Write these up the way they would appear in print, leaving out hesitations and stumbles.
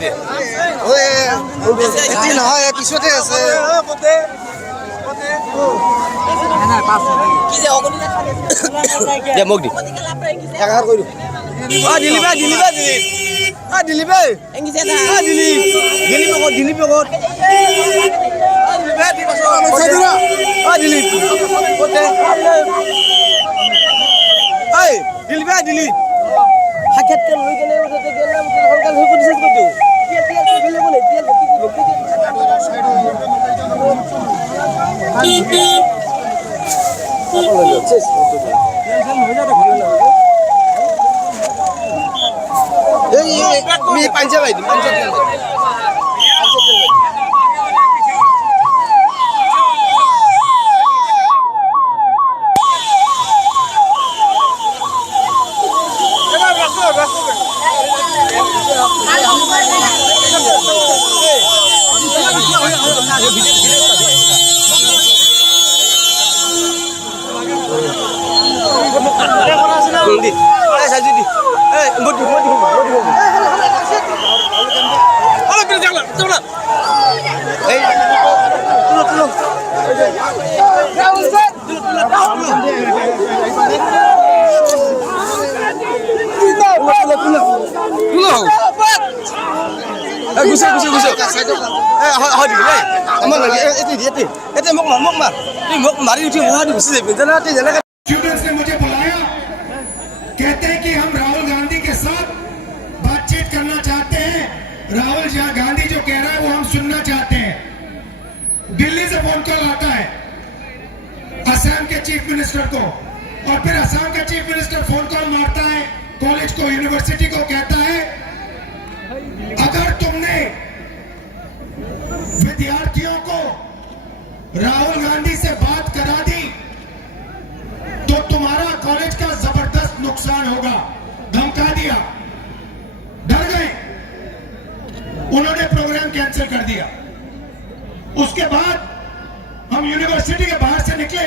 দে ওই এটি নহয় পিছতে আছে কি যে অগনি দে মোক দি একার কইরু দিলিবা দিলিবা এঙ্গিছে না দিলিবা দিলি হাকেটকে লই গেলে ওতে গেলাম হলকাল হই কোন শেষ করে দেও টিয়া ফেলে বলে টিয়া বকি मी पंजाब आई पंजाब स्टूडेंट्स ने मुझे बुलाया, कहते हैं कि हम राहुल गांधी के साथ बातचीत करना चाहते हैं। राहुल गांधी जो कह रहा है वो हम सुनना चाहते हैं। दिल्ली से फोन कॉल आता है असम के चीफ मिनिस्टर को, और फिर असम का चीफ मिनिस्टर फोन कॉल मारता है कॉलेज को, यूनिवर्सिटी को, कहता है अगर तुमने विद्यार्थियों को राहुल गांधी से बात करा दी तो तुम्हारा कॉलेज का जबरदस्त नुकसान होगा। धमका दिया, डर गए, उन्होंने प्रोग्राम कैंसिल कर दिया। उसके बाद हम यूनिवर्सिटी के बाहर से निकले,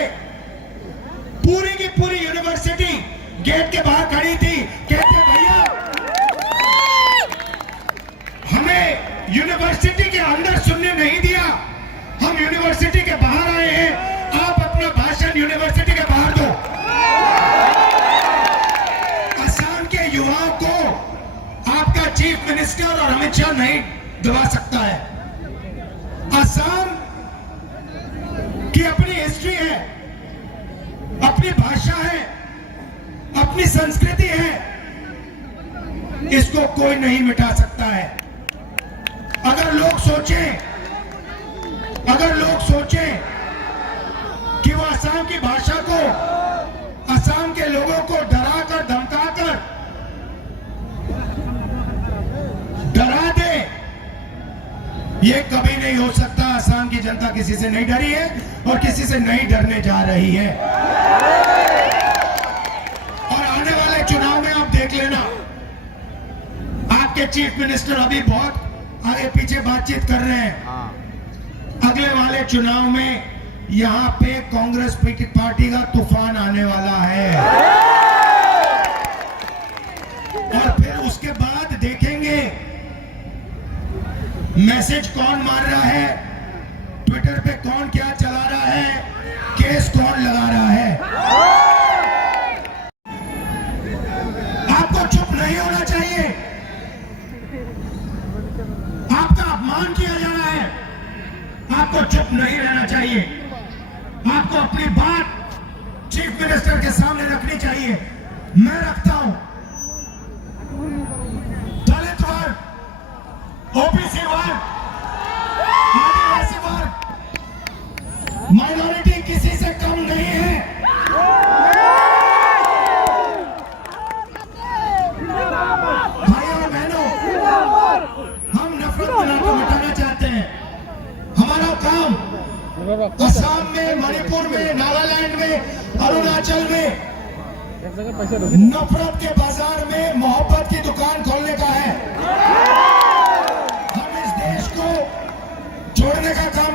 पूरी की पूरी यूनिवर्सिटी गेट के बाहर खड़ी थी, कहते भैया हमें यूनिवर्सिटी के अंदर सुनने नहीं दिया, हम यूनिवर्सिटी के बाहर आए हैं, आप अपना भाषण यूनिवर्सिटी के बाहर दो। असम के युवाओं को आपका चीफ मिनिस्टर और अमित शाह नहीं दबा सकता है। असम की अपनी हिस्ट्री है, अपनी भाषा है, अपनी संस्कृति है, इसको कोई नहीं मिटा सकता है। अगर लोग सोचें कि वो असम की भाषा को, असम के लोगों को डराकर धमकाकर डरा दे, ये कभी नहीं हो सकता। असम की जनता किसी से नहीं डरी है और किसी से नहीं डरने जा रही है। और आने वाले चुनाव में आप देख लेना, आपके चीफ मिनिस्टर अभी बहुत आगे पीछे बातचीत कर रहे हैं। अगले वाले चुनाव में यहां पे कांग्रेस पार्टी का तूफान आने वाला है, और फिर उसके बाद देखेंगे मैसेज कौन मार रहा है, ट्विटर पे कौन क्या चला रहा है, केस कौन लगा रहा है। आपको चुप नहीं होना चाहिए, आपका अपमान किया जा रहा है, आपको चुप नहीं रहना चाहिए, आपको अपनी बात चीफ मिनिस्टर के सामने रखनी चाहिए। मैं रखता हूं, दलित वर्ग, ओबीसी वर्ग, आदिवासी वर्ग, माइनॉरिटी किसी से कम नहीं है। भाइयों और बहनों, हम नफरत को मिटाना चाहते हैं। हमारा काम असम में, मणिपुर में, नागालैंड में, अरुणाचल में नफरत के बाजार में मोहब्बत की दुकान खोलने का है। हम इस देश को जोड़ने का काम